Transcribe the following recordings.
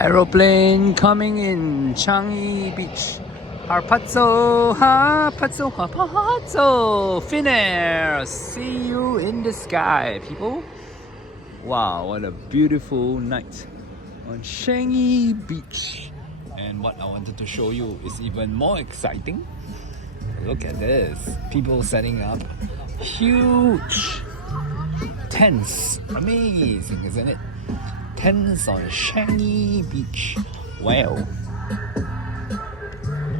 Aeroplane coming in Changi Beach. Harpazo, Harpazo, Harpazo. Finnair, see you in the sky, people. Wow, what a beautiful night on Changi Beach. And what I wanted to show you is even more exciting. Look at this. People setting up huge tents. Amazing, isn't it? Tents on Changi Beach. Wow.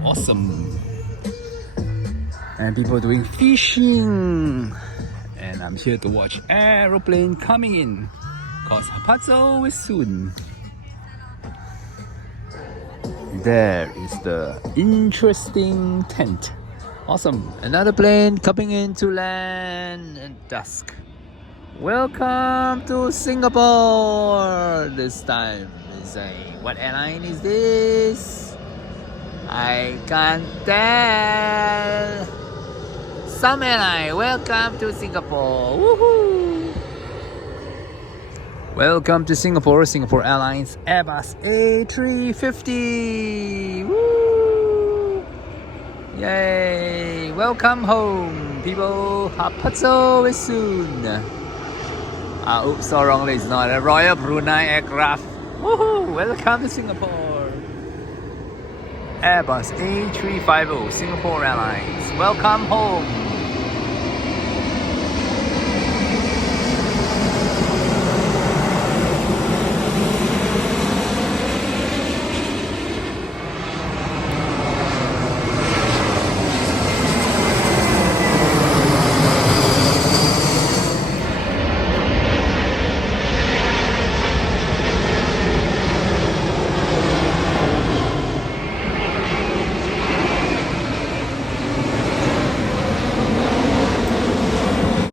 Awesome. And people doing fishing. And I'm here to watch aeroplane coming in. Cause Harpazo is soon. There is the interesting tent. Awesome. Another plane coming in to land at dusk. Welcome to Singapore. This time is what airline is this? I can't tell. Some airline. Welcome to Singapore. Woohoo! Welcome to Singapore. Singapore Airlines Airbus A350. Woo! Yay! Welcome home, people. Harpazo is soon. Oops, so wrongly. It's not a Royal Brunei aircraft. Woohoo! Welcome to Singapore. Airbus A350, Singapore Airlines. Welcome home.